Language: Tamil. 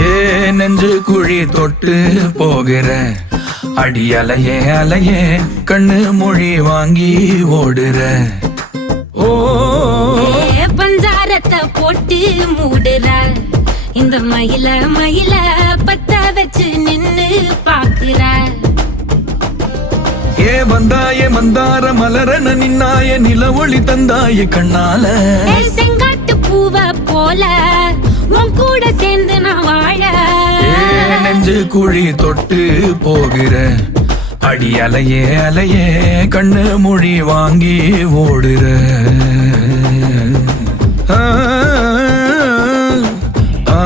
ஏ நெஞ்சு குழி தொட்டு போகிற அடி அலையே அலையே கண்ணு மொழி வாங்கி ஓடுற. ஓ பஞ்சாரத்தை போட்டு மூடுற இந்த மயில மயில பத்த வச்சு நின்னு பாக்குற. ஏ வந்தாய மந்தார மலரன நின்னாய நில ஒளி தந்தாய கண்ணால. செங்காட்டு பூவ போல உன் கூட சேர்ந்து நான் வாழ. நெஞ்சு குழி தொட்டு போகிற அடி அலையே அலையே கண்ணு மொழி வாங்கி ஓடுற. ஆ ஆ